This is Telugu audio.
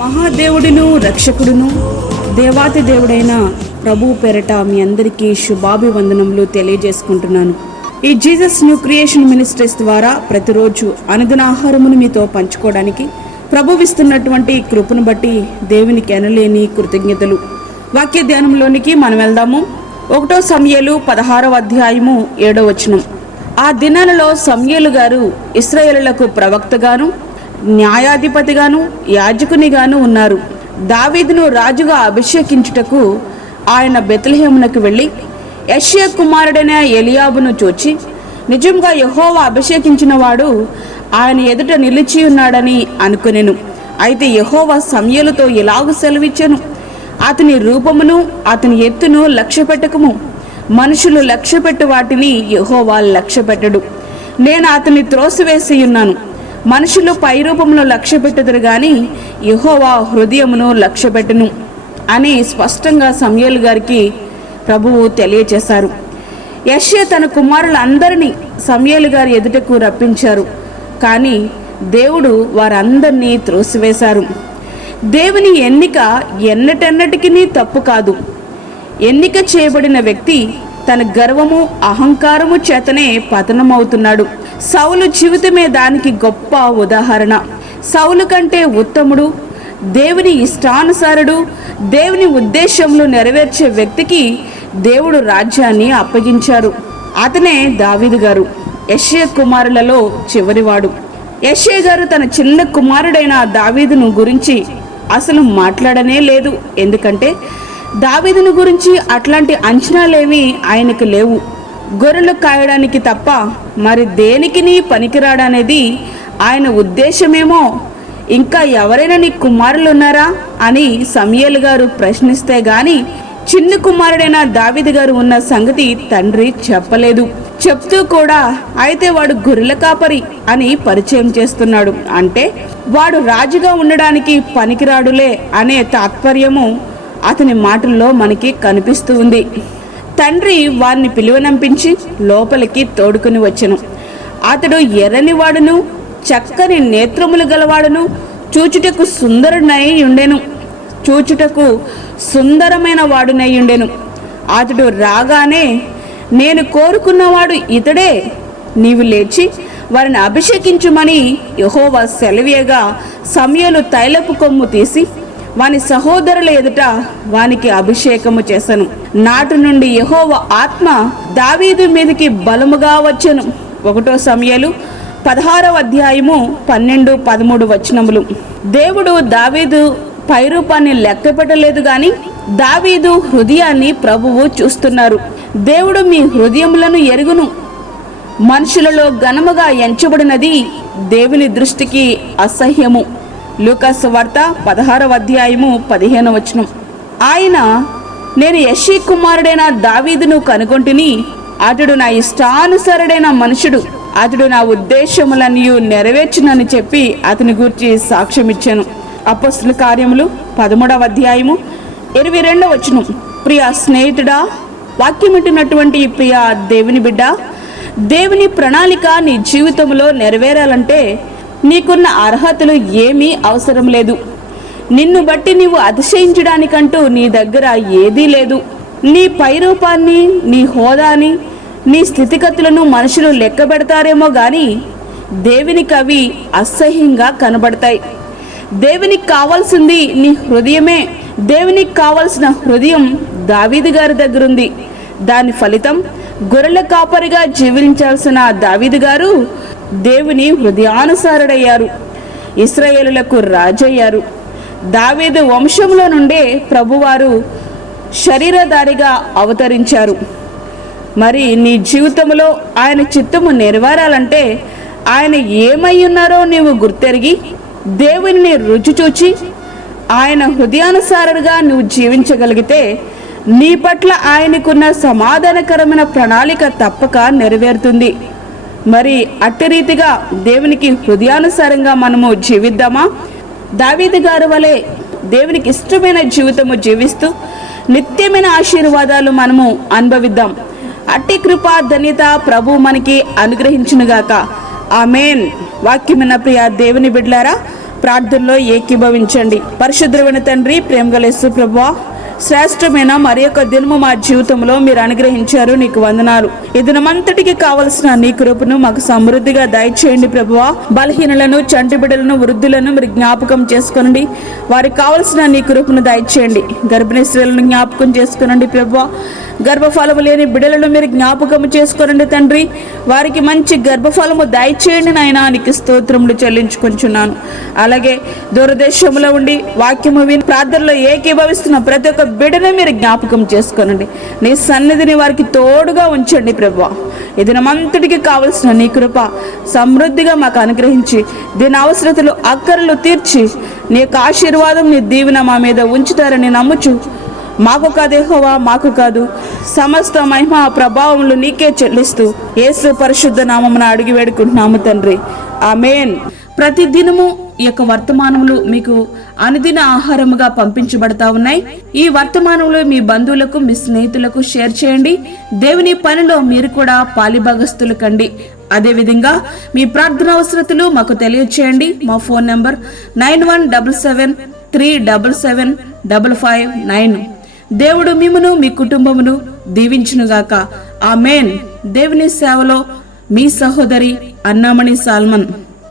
మహాదేవుడును రక్షకుడును దేవాతి దేవుడైన ప్రభు పేరట మీ అందరికీ శుభాభివందనములు తెలియజేసుకుంటున్నాను. ఈ జీసస్ న్యూ క్రియేషన్ మినిస్ట్రీస్ ద్వారా ప్రతిరోజు అనుదిన ఆహారమును మీతో పంచుకోవడానికి ప్రభువిస్తున్నటువంటి కృపను బట్టి దేవునికి ఎనలేని కృతజ్ఞతలు. వాక్య ధ్యానంలోనికి మనం వెళ్దాము. 1 సమూయేలు 16వ అధ్యాయము 7వ వచనం. ఆ దినాలలో సమూయేలు గారు ఇశ్రాయేలులకు ప్రవక్తగాను న్యాయాధిపతిగాను యాజకునిగాను ఉన్నారు. దావీదును రాజుగా అభిషేకించుటకు ఆయన బెత్లెహేమునకు వెళ్ళి యెష్షయి కుమారుడైన ఎలియాబును చూచి, నిజంగా యెహోవా అభిషేకించిన వాడు ఆయన ఎదుట నిలిచి ఉన్నాడని అనుకొనెను. అయితే యెహోవా సమూయేలుతో ఇలాగు సెలవిచ్చెను, అతని రూపమును అతని ఎత్తును లక్ష్యపెట్టకము. మనుషులు లక్ష్యపెట్టు వాటిని యెహోవా లక్ష్యపెట్టడు. నేను అతన్ని త్రోసివేసి ఉన్నాను. మనుషులు పైరూపమును లక్ష్యపెట్టుదురు గాని యెహోవా హృదయమును లక్ష్యపెట్టును అని స్పష్టంగా సమూయేలు గారికి ప్రభువు తెలియచేశారు. యెష్షయి తన కుమారులందరినీ సమూయేలు గారి ఎదుటకు రప్పించారు. కానీ దేవుడు వారందరినీ త్రోసివేశారు. దేవుని ఎన్నిక ఎన్నటెన్నటికీ తప్పు కాదు. ఎన్నిక చేయబడిన వ్యక్తి తన గర్వము అహంకారము చేతనే పతనమవుతున్నాడు. సౌలు జీవితమే దానికి గొప్ప ఉదాహరణ. సౌలు కంటే ఉత్తముడు, దేవుని ఇష్టానుసారుడు, దేవుని ఉద్దేశములు నెరవేర్చే వ్యక్తికి దేవుడు రాజ్యాన్ని అప్పగించారు. అతనే దావీదు గారు, యెష్షయి కుమారులలో చివరివాడు. యెష్షయి గారు తన చిన్న కుమారుడైన దావీదును గురించి అసలు మాట్లాడనే లేదు. ఎందుకంటే దావీదును గురించి అట్లాంటి అంచనాలేమీ ఆయనకు లేవు. గొర్రెలు కాయడానికి తప్ప మరి దేనికి పనికిరాడనేది ఆయన ఉద్దేశమేమో. ఇంకా ఎవరైనా నీ కుమారులు ఉన్నారా అని సమూయేలు గారు ప్రశ్నిస్తే గాని చిన్న కుమారుడైన దావీదు గారు ఉన్న సంగతి తండ్రి చెప్పలేదు. చెప్తూ కూడా అయితే వాడు గొర్రెల కాపరి అని పరిచయం చేస్తున్నాడు. అంటే వాడు రాజుగా ఉండడానికి పనికిరాడులే అనే తాత్పర్యము అతని మాటల్లో మనకి కనిపిస్తూ ఉంది. తండ్రి వారిని పిలువనంపించి లోపలికి తోడుకుని వచ్చెను. అతడు ఎర్రని వాడును చక్కని నేత్రములు గలవాడును చూచుటకు సుందరమైన వాడునై ఉండెను. అతడు రాగానే, నేను కోరుకున్నవాడు ఇతడే, నీవు లేచి వారిని అభిషేకించుమని యెహోవా సెలవీయగా సమూయేలు తైలపు కొమ్ము తీసి వాని సహోదరుల ఎదుట వానికి అభిషేకము చేసెను. నాటి నుండి యెహోవా ఆత్మ దావీదు మీదకి బలముగా వచ్చెను. 1 సమూయేలు 16వ అధ్యాయము 12-13 వచనములు. దేవుడు దావీదు పైరూపాన్ని లెక్క పెట్టలేదు గాని దావీదు హృదయాన్ని ప్రభువు చూస్తున్నారు. దేవుడు మీ హృదయములను ఎరుగును. మనుషులలో ఘనముగా ఎంచబడినది దేవుని దృష్టికి అసహ్యము. లూకాసు వార్త 16వ అధ్యాయము 15వ వచనం. ఆయన, నేను యెష్షయి కుమారుడైన దావీదును కనుగొంటిని, అతడు నా ఇష్టానుసారుడైన మనుషుడు, అతడు నా ఉద్దేశములన్నీ నెరవేర్చునని చెప్పి అతని గూర్చి సాక్ష్యమిచ్చాను. అపొస్తలుల కార్యములు 13వ అధ్యాయము 22వ వచనం. ప్రియ స్నేహితుడా, వాక్యమిట్టినటువంటి ప్రియ దేవుని బిడ్డ, దేవుని ప్రణాళిక నీ జీవితంలో నెరవేరాలంటే నీకున్న అర్హతలు ఏమీ అవసరం లేదు. నిన్ను బట్టి నీవు అతిశయించడానికంటూ నీ దగ్గర ఏదీ లేదు. నీ పైరూపాన్ని, నీ హోదాని, నీ స్థితిగతులను మనుషులు లెక్క పెడతారేమో గాని దేవునికి అవి అసహ్యంగా కనబడతాయి. దేవునికి కావాల్సింది నీ హృదయమే. దేవునికి కావలసిన హృదయం దావీదు గారి దగ్గరుంది. దాని ఫలితం గొర్రెల కాపరిగా జీవించాల్సిన దావీదు గారు దేవుని హృదయానుసారుడయ్యారు. ఇశ్రాయేలులకు రాజయ్యారు. దావీదు వంశంలో నుండే ప్రభువారు శరీరధారిగా అవతరించారు. మరి నీ జీవితంలో ఆయన చిత్తము నెరవేరాలంటే ఆయన ఏమై ఉన్నారో నీవు గుర్తెరిగి దేవుని రుచి చూచి ఆయన హృదయానుసారుడుగా నువ్వు జీవించగలిగితే నీ పట్ల ఆయనకున్న సమాధానకరమైన ప్రణాళిక తప్పక నెరవేరుతుంది. మరి అట్టి రీతిగా దేవునికి హృదయానుసారంగా మనము జీవిద్దామా? దావీదు గారి వలె దేవునికి ఇష్టమైన జీవితము జీవిస్తూ నిత్యమైన ఆశీర్వాదాలు మనము అనుభవిద్దాం. అట్టి కృపా ధన్యత ప్రభు మనకి అనుగ్రహించునుగాక. ఆమేన్. వాక్యమైన ప్రియ దేవుని బిడ్డలారా, ప్రార్థనలో ఏకీభవించండి. పరిశుద్ధమైన తండ్రి, ప్రేమగల యేసు ప్రభువా, శ్రేష్టమైన మరి యొక్క దినము మా జీవితంలో మీరు అనుగ్రహించారు, నీకు వందనాలు. ఈ దినమంతటికి కావలసిన నీ కృపను మాకు సమృద్ధిగా దయచేయండి ప్రభువా. బలహీనులను, చంటి బిడ్డలను, వృద్ధులను మీరు జ్ఞాపకం చేసుకోనండి. వారికి కావలసిన నీ కృపను దయచేయండి. గర్భిణీ స్త్రీలను జ్ఞాపకం చేసుకోనండి ప్రభువా. గర్భఫలము లేని బిడ్డలను మీరు జ్ఞాపకం చేసుకోనండి తండ్రి. వారికి మంచి గర్భఫలము దయచేయండి నాయనా, నీకు స్తోత్రములు చెల్లించుకొంచున్నాను. అలాగే దూరదేశంలో ఉండి వాక్యము విని ప్రార్థనలో ఏకీభవిస్తున్న ప్రతి ఒక్క బిడ్డను మీరు జ్ఞాపకం చేసుకోనండి. నీ సన్నిధిని వారికి తోడుగా ఉంచండి ప్రభువా. ఈ దినమంతటికి కావలసిన నీ కృప సమృద్ధిగా మాకు అనుగ్రహించి దీని అవసరతలు అక్కరలు తీర్చి నీ యొక్క ఆశీర్వాదం, నీ దీవెన మా మీద ఉంచుతారని నమ్ముచు, మాకు కాదు యెహోవా, మాకు కాదు, సమస్త మహిమ ప్రభావములు నీకే చెల్లిస్తూ యేసు పరిశుద్ధ నామమున అడిగి వేడుకుంటున్నాము తండ్రి, ఆమేన్. ప్రతి దినము ఈ యొక్క వర్తమానములు మీకు అనుదిన ఆహారముగా పంపించబడతా ఉన్నాయి. ఈ వర్తమానములు మీ బంధువులకు, మీ స్నేహితులకు షేర్ చేయండి. దేవుని పనిలో మీరు కూడా పాలిభాగస్తులు కండి. అదేవిధంగా మీ ప్రార్థన అవసరతలు మాకు తెలియచేయండి. మా ఫోన్ నంబర్ 9177377559. దేవుడు మిమ్మును, మీ కుటుంబమును దీవించునుగాక. ఆమేన్. దేవుని సేవలో మీ సహోదరి అన్నామణి సాల్మన్.